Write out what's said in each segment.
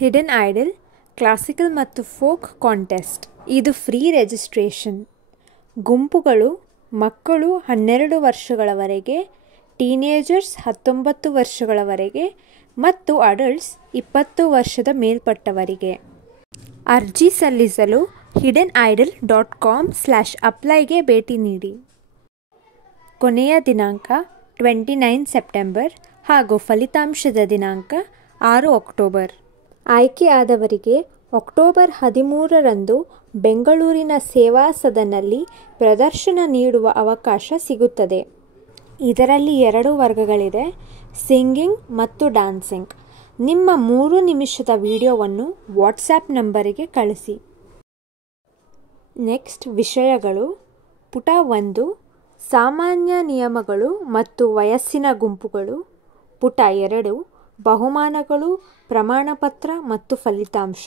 Hidden idle classical ಮತ್ತು folk contest. ಇದು free registration. ಗುಂಪುಗಳು ಮಕ್ಕಳು 12 ವರ್ಷಗಳವರೆಗೆ, ಟೀನೇಜರ್ಸ್ 19 ವರ್ಷಗಳವರೆಗೆ ಮತ್ತು ಅಡಲ್ಟ್ಸ್ 20 ವರ್ಷದ ಮೇಲ್ಪಟ್ಟವರಿಗೆ. ಅರ್ಜಿ ಸಲ್ಲಿಸಲು hidenidol.com/applyಗೆ ಭೇಟಿ ನೀಡಿ. ಕೊನೆಯ ದಿನಾಂಕ 29 ಸೆಪ್ಟೆಂಬರ್ ಹಾಗೂ ಫಲಿತಾಂಶದ ದಿನಾಂಕ 6 ಅಕ್ಟೋಬರ್. ಆಯ್ಕೆಯಾದವರಿಗೆ ಅಕ್ಟೋಬರ್ 13ರಂದು ಬೆಂಗಳೂರಿನ ಸೇವಾ ಸದನ್ನಲ್ಲಿ ಪ್ರದರ್ಶನ ನೀಡುವ ಅವಕಾಶ ಸಿಗುತ್ತದೆ. ಇದರಲ್ಲಿ 2 ವರ್ಗಗಳಿದೆ: ಸಿಂಗಿಂಗ್ ಮತ್ತು ಡ್ಯಾನ್ಸಿಂಗ್. ನಿಮ್ಮ 3 ನಿಮಿಷದ ವಿಡಿಯೋವನ್ನು ವಾಟ್ಸ್ಯಾಪ್ ನಂಬರಿಗೆ ಕಳಿಸಿ. ನೆಕ್ಸ್ಟ್ ವಿಷಯಗಳು: ಪುಟ 1 ಸಾಮಾನ್ಯ ನಿಯಮಗಳು ಮತ್ತು ವಯಸ್ಸಿನ ಗುಂಪುಗಳು. ಪುಟ 2 ಬಹುಮಾನಗಳು, ಪ್ರಮಾಣಪತ್ರ ಮತ್ತು ಫಲಿತಾಂಶ.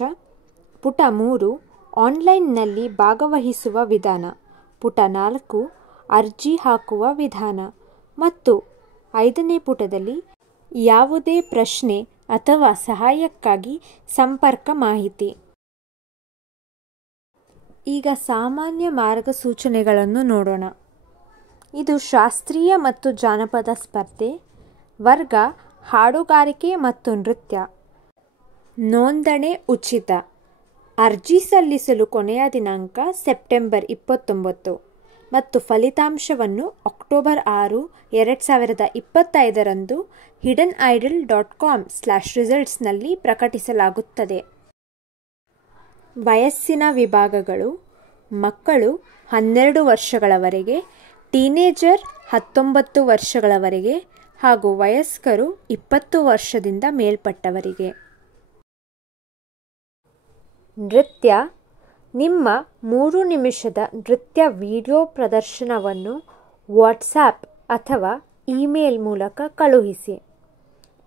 ಪುಟ 3 ಆನ್ಲೈನ್ನಲ್ಲಿ ಭಾಗವಹಿಸುವ ವಿಧಾನ. ಪುಟ 4 ಅರ್ಜಿ ಹಾಕುವ ವಿಧಾನ ಮತ್ತು 5ನೇ ಪುಟದಲ್ಲಿ ಯಾವುದೇ ಪ್ರಶ್ನೆ ಅಥವಾ ಸಹಾಯಕ್ಕಾಗಿ ಸಂಪರ್ಕ ಮಾಹಿತಿ. ಈಗ ಸಾಮಾನ್ಯ ಮಾರ್ಗಸೂಚನೆಗಳನ್ನು ನೋಡೋಣ. ಇದು ಶಾಸ್ತ್ರೀಯ ಮತ್ತು ಜಾನಪದ ಸ್ಪರ್ಧೆ. ವರ್ಗ ಹಾಡುಗಾರಿಕೆ ಮತ್ತು ನೃತ್ಯ. ನೋಂದಣಿ ಉಚಿತ. ಅರ್ಜಿ ಸಲ್ಲಿಸಲು ಕೊನೆಯ ದಿನಾಂಕ ಸೆಪ್ಟೆಂಬರ್ 29 ಮತ್ತು ಫಲಿತಾಂಶವನ್ನು ಅಕ್ಟೋಬರ್ 6, 2025ರಂದು hidenidol.com/resultsನಲ್ಲಿ ಪ್ರಕಟಿಸಲಾಗುತ್ತದೆ. ವಯಸ್ಸಿನ ವಿಭಾಗಗಳು: ಮಕ್ಕಳು 12 ವರ್ಷಗಳವರೆಗೆ, ಟೀನೇಜರ್ 19 ವರ್ಷಗಳವರೆಗೆ ಹಾಗೂ ವಯಸ್ಕರು 20 ವರ್ಷದಿಂದ ಮೇಲ್ಪಟ್ಟವರಿಗೆ. ನೃತ್ಯ: ನಿಮ್ಮ 3 ನಿಮಿಷದ ನೃತ್ಯ ವಿಡಿಯೋ ಪ್ರದರ್ಶನವನ್ನು ವಾಟ್ಸಾಪ್ ಅಥವಾ ಇಮೇಲ್ ಮೂಲಕ ಕಳುಹಿಸಿ.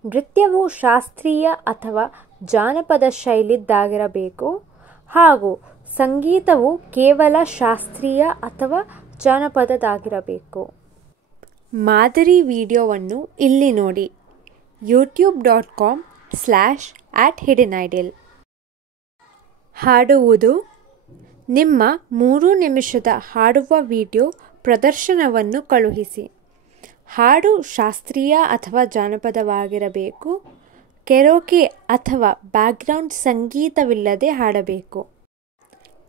ನೃತ್ಯವು ಶಾಸ್ತ್ರೀಯ ಅಥವಾ ಜಾನಪದ ಶೈಲಿಯದ್ದಾಗಿರಬೇಕು ಹಾಗೂ ಸಂಗೀತವು ಕೇವಲ ಶಾಸ್ತ್ರೀಯ ಅಥವಾ ಜಾನಪದದ್ದಾಗಿರಬೇಕು. ಮಾದರಿ ವಿಡಿಯೋವನ್ನು ಇಲ್ಲಿ ನೋಡಿ: youtube.com/@hidenidol. ಹಾಡುವುದು: ನಿಮ್ಮ 3 ನಿಮಿಷದ ಹಾಡುವ ವಿಡಿಯೋ ಪ್ರದರ್ಶನವನ್ನು ಕಳುಹಿಸಿ. ಹಾಡು ಶಾಸ್ತ್ರೀಯ ಅಥವಾ ಜಾನಪದವಾಗಿರಬೇಕು. ಕೆರೋಕೆ ಅಥವಾ ಬ್ಯಾಕ್ಗ್ರೌಂಡ್ ಸಂಗೀತವಿಲ್ಲದೆ ಹಾಡಬೇಕು.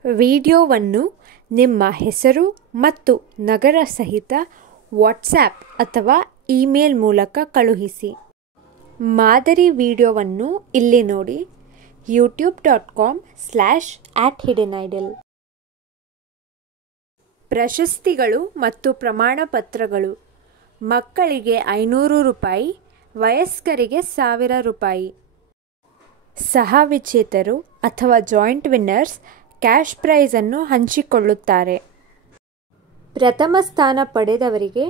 ವಿಡಿಯೋವನ್ನು ನಿಮ್ಮ ಹೆಸರು ಮತ್ತು ನಗರ ಸಹಿತ ವಾಟ್ಸ್ಯಾಪ್ ಅಥವಾ ಇಮೇಲ್ ಮೂಲಕ ಕಳುಹಿಸಿ. ಮಾದರಿ ವಿಡಿಯೋವನ್ನು ಇಲ್ಲಿ ನೋಡಿ: youtube.com/@hidenidol. ಪ್ರಶಸ್ತಿಗಳು ಮತ್ತು ಪ್ರಮಾಣಪತ್ರಗಳು. ಮಕ್ಕಳಿಗೆ 500 ರೂಪಾಯಿ, ವಯಸ್ಕರಿಗೆ 1000 ರೂಪಾಯಿ. ಸಹ ವಿಜೇತರು ಅಥವಾ ಜಾಯಿಂಟ್ ವಿನ್ನರ್ಸ್ ಕ್ಯಾಶ್ ಪ್ರೈಸನ್ನು ಹಂಚಿಕೊಳ್ಳುತ್ತಾರೆ. ಪ್ರಥಮ ಸ್ಥಾನ ಪಡೆದವರಿಗೆ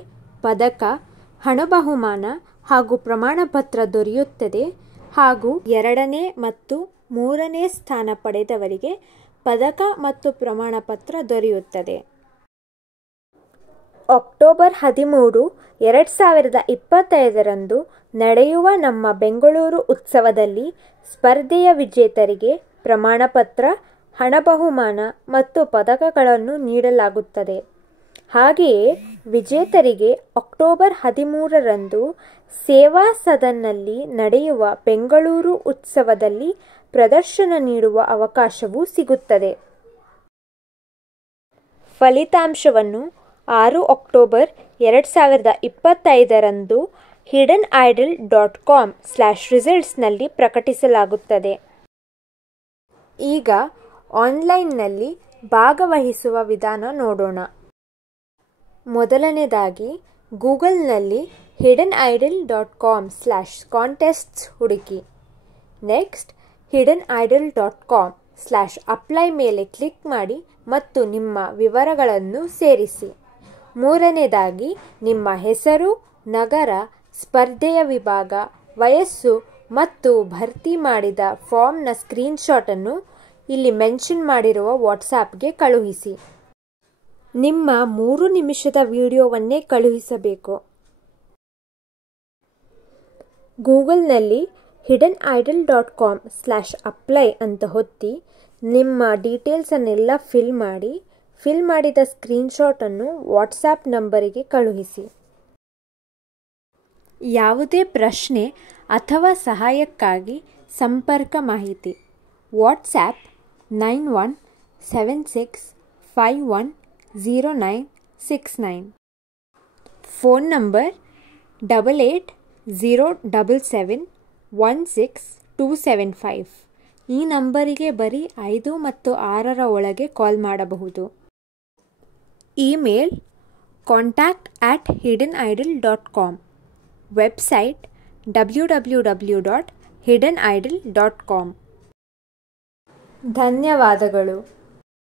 ಪದಕ, ಹಣ ಬಹುಮಾನ ಹಾಗೂ ಪ್ರಮಾಣಪತ್ರ ದೊರೆಯುತ್ತದೆ ಹಾಗೂ 2ನೇ ಮತ್ತು 3ನೇ ಸ್ಥಾನ ಪಡೆದವರಿಗೆ ಪದಕ ಮತ್ತು ಪ್ರಮಾಣಪತ್ರ ದೊರೆಯುತ್ತದೆ. ಅಕ್ಟೋಬರ್ 13, 2025ರಂದು ನಡೆಯುವ ನಮ್ಮ ಬೆಂಗಳೂರು ಉತ್ಸವದಲ್ಲಿ ಸ್ಪರ್ಧೆಯ ವಿಜೇತರಿಗೆ ಪ್ರಮಾಣಪತ್ರ, ಹಣ ಬಹುಮಾನ ಮತ್ತು ಪದಕಗಳನ್ನು ನೀಡಲಾಗುತ್ತದೆ. ಹಾಗೆಯೇ ವಿಜೇತರಿಗೆ ಅಕ್ಟೋಬರ್ 13ರಂದು ಸೇವಾ ಸದನ್ನಲ್ಲಿ ನಡೆಯುವ ಬೆಂಗಳೂರು ಉತ್ಸವದಲ್ಲಿ ಪ್ರದರ್ಶನ ನೀಡುವ ಅವಕಾಶವೂ ಸಿಗುತ್ತದೆ. ಫಲಿತಾಂಶವನ್ನು 6 ಅಕ್ಟೋಬರ್ 2025ರಂದು hidenidol.com/resultsನಲ್ಲಿ ಪ್ರಕಟಿಸಲಾಗುತ್ತದೆ. ಈಗ ಆನ್ಲೈನ್ನಲ್ಲಿ ಭಾಗವಹಿಸುವ ವಿಧಾನ ನೋಡೋಣ. ಮೊದಲನೇದಾಗಿ ಗೂಗಲ್ನಲ್ಲಿ hidenidol.com/contests ಹುಡುಕಿ. ನೆಕ್ಸ್ಟ್ hidenidol.com/apply ಮೇಲೆ ಕ್ಲಿಕ್ ಮಾಡಿ ಮತ್ತು ನಿಮ್ಮ ವಿವರಗಳನ್ನು ಸೇರಿಸಿ. ಮೂರನೇದಾಗಿ ನಿಮ್ಮ ಹೆಸರು, ನಗರ, ಸ್ಪರ್ಧೆಯ ವಿಭಾಗ, ವಯಸ್ಸು ಮತ್ತು ಭರ್ತಿ ಮಾಡಿದ ಫಾರ್ಮ್ನ ಸ್ಕ್ರೀನ್ಶಾಟನ್ನು ಇಲ್ಲಿ ಮೆನ್ಷನ್ ಮಾಡಿರುವ ವಾಟ್ಸಾಪ್ಗೆ ಕಳುಹಿಸಿ. ನಿಮ್ಮ 3 ನಿಮಿಷದ ವಿಡಿಯೋವನ್ನೇ ಕಳುಹಿಸಬೇಕು. ಗೂಗಲ್ನಲ್ಲಿ hidenidol.com/apply ಅಂತ ಒತ್ತಿ ನಿಮ್ಮ ಡೀಟೇಲ್ಸನ್ನೆಲ್ಲ ಫಿಲ್ ಮಾಡಿದ ಸ್ಕ್ರೀನ್ಶಾಟನ್ನು ವಾಟ್ಸಾಪ್ ನಂಬರಿಗೆ ಕಳುಹಿಸಿ. ಯಾವುದೇ ಪ್ರಶ್ನೆ ಅಥವಾ ಸಹಾಯಕ್ಕಾಗಿ ಸಂಪರ್ಕ ಮಾಹಿತಿ ವಾಟ್ಸ್ಯಾಪ್ 9176510969, ಫೋನ್ ನಂಬರ್ 8807716275. ಈ ನಂಬರಿಗೆ ಬರೀ 5 ಮತ್ತು 6 ಒಳಗೆ ಕಾಲ್ ಮಾಡಬಹುದು. Email contact@hidenidol.com, website www.hidenidol.com. ಧನ್ಯವಾದಗಳು.